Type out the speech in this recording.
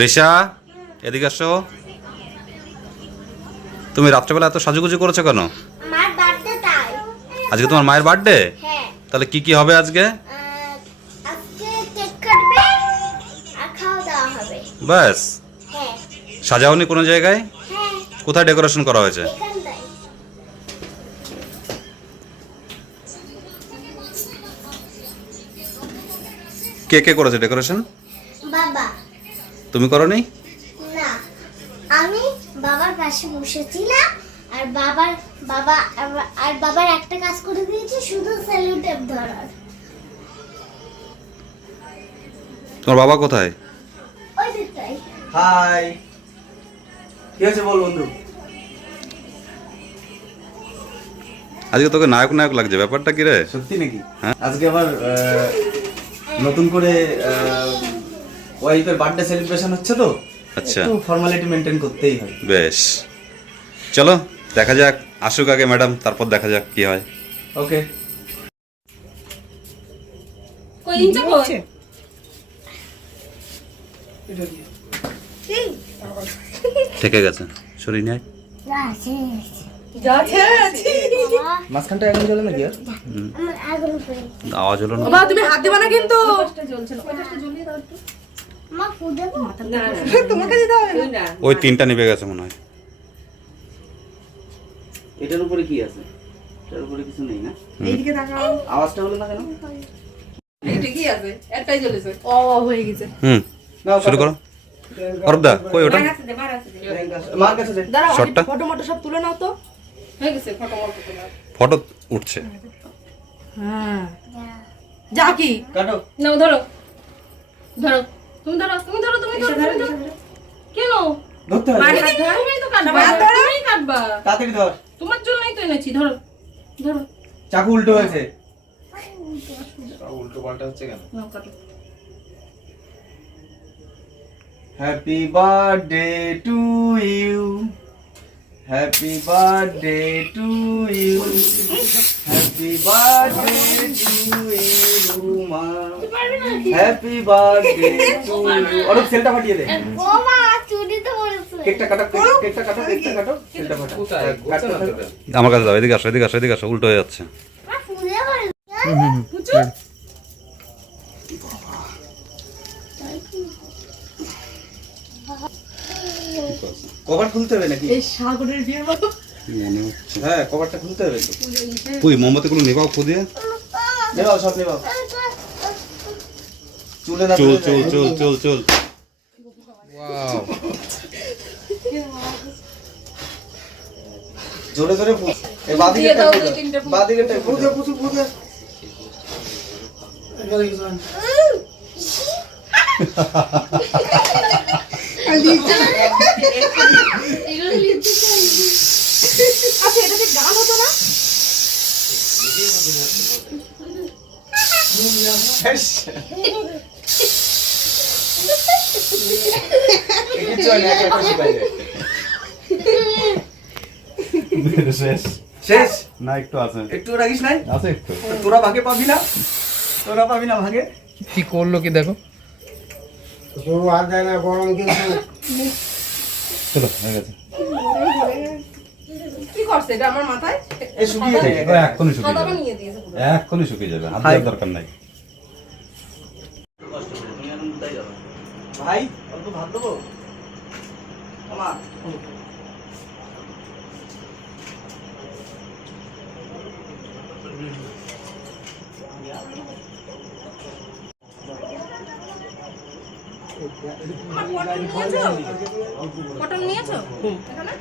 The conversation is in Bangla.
রিশা এদিকে আসো। তুমি রাত্রেবেলা এত সাজুগুজু করেছো কেন? মার বার্থডে তাই। আজকে তোমার মায়ের বার্থডে? হ্যাঁ। তাহলে কি কি হবে আজকে? আজকে কেক কাটবে আর খাওয়া দাওয়া হবে। ব্যাস? হ্যাঁ। সাজাওনি কোনো জায়গায়? হ্যাঁ। কোথায় ডেকোরেশন করা হয়েছে? এখানটাই। কে কে করেছে ডেকোরেশন? বাবা। তুমি করনি? না, আমি বাবার পাশে বসেছিলাম আর বাবার একটা কাজ করে দিয়েছি, শুধু সেলো টেপ ধরার। তোমার বাবা কোথায়? ওই দিকটাই। হাই, কি হয়েছে বল বন্ধু? আজকে তোকে নায়ক নায়ক লাগছে, ব্যাপারটা কি রে? সত্যি নাকি? হ্যাঁ। আজকে আবার নতুন করে ওয়াইফের বার্থডে সেলিব্রেশন হচ্ছে তো, আচ্ছা, একটু ফর্মালিটি মেনটেন করতেই হয়। বেশ, চলো দেখা যাক, আসুক আগে ম্যাডাম, তারপর দেখা যাক কি হয়। ওকে। কই ইঞ্চা কই? থেকে গেছে, সরি নিয়ে আয়। যা আছে মাঝখানটা এখন চলে নাকি আর? আমার আগুন পড়ে। আওয়াজ হলো না? বাবা তুমি হাত দিবা না কিন্তু। ওইটা জ্বলছে না, ওইটা জ্বলিয়ে দাও একটু। মা ফুদে না তোমাকে দিতে হবে না। ওই তিনটা নিভে গেছে মনে হয়। এটার উপরে কি আছে? এটার উপরে কিছু নেই না? এইদিকে তাকাও। আওয়াজটা হলো না কেন? এইটা কি আছে? একটাই জ্বলেছে। ও হয়ে গেছে। শুরু করো। অরবদা কই ওটা? মার আছে দে, মার আছে দে। মার কাছে দে। দাঁড়াও, শটটা? ফটো মটো সব তুলে নাও তো। হয়ে গেছে ফটো মটো তোলা। ফটো উঠছে। হ্যাঁ। যা কি? কাটো। নাও ধরো। ধরো। তুমি ধরো, তুমি ধরো, তুমি ধরো, তুমি ধরো। কেন? ধরতে হবে। মার হাত ধরো। তুমিই তো কাটবা। তুমিই কাটবা। তাড়াতাড়ি ধর। তোমার জন্যই তো এনেছি, ধরো। ধরো। চাকু উল্টো হয়েছে। উল্টো পাল্টা হচ্ছে কেন? নাও কাটো। Happy birthday to you, happy birthday to you, happy birthday to you Ruma, happy birthday to you. Arup সেলটা ফাটিয়ে দে। ও মা চুরি তো পড়েছে। কেকটা কাটো, কেকটা কাটো, কেকটা কাটো, সেলটা ফাটাও। কোথায়? কাটতে গোছা না থাকো। তোটা? আমার কাছে দাও, এদিকে আসো, এদিকে আসো, এদিকে আসো, উল্টো হয়ে যাচ্ছে। মা ফুদে পড়েছে। কভার খুলতে হবে নাকি? এই সাগরের বিয়ের মতো। মনে হচ্ছে। হ্যাঁ, কভারটা খুলতে হবে তো। ওই মোমবাতিগুলো নেবাও খুদিয়ে। নেবাও, সব নেবাও। চুলে না চল চলে চল যায়। চল চল চল। জোরে জোরে ফুল। এই বাদিকে দিয়ে দাও, টাইপ দুই তিনটে ফুল। বাদিকে টাইপ ফুল দে, ফুল ফুল দে। এগুলো লিখতে চাই। আচ্ছা এটা কি গান হতো না? কিছু হয় না, একটা শিখাই যায়। শেষ শেষ? না, একটু আছে, একটু রাখিস নাই? আছে একটু। তো তোরা ভাগে পাবি না, তোরা পাবি না ভাগে। কি করলো কি দেখো? শুরু আর দেয় না গরম কিন্তু চলো হয়ে গেছে। কি করছে এটা আমার মাথায়? এ শুকিয়ে যায়। এক্ষুনি শুকিয়ে সাদাটা যাবে, নিয়ে দিয়েছে পুরো। এক্ষুনি শুকিয়ে যাবে, হাত দেওয়ার দরকার নাই। ভাই অল্প ভাত দেবো? আমা পটল নিয়েছো? এখানে?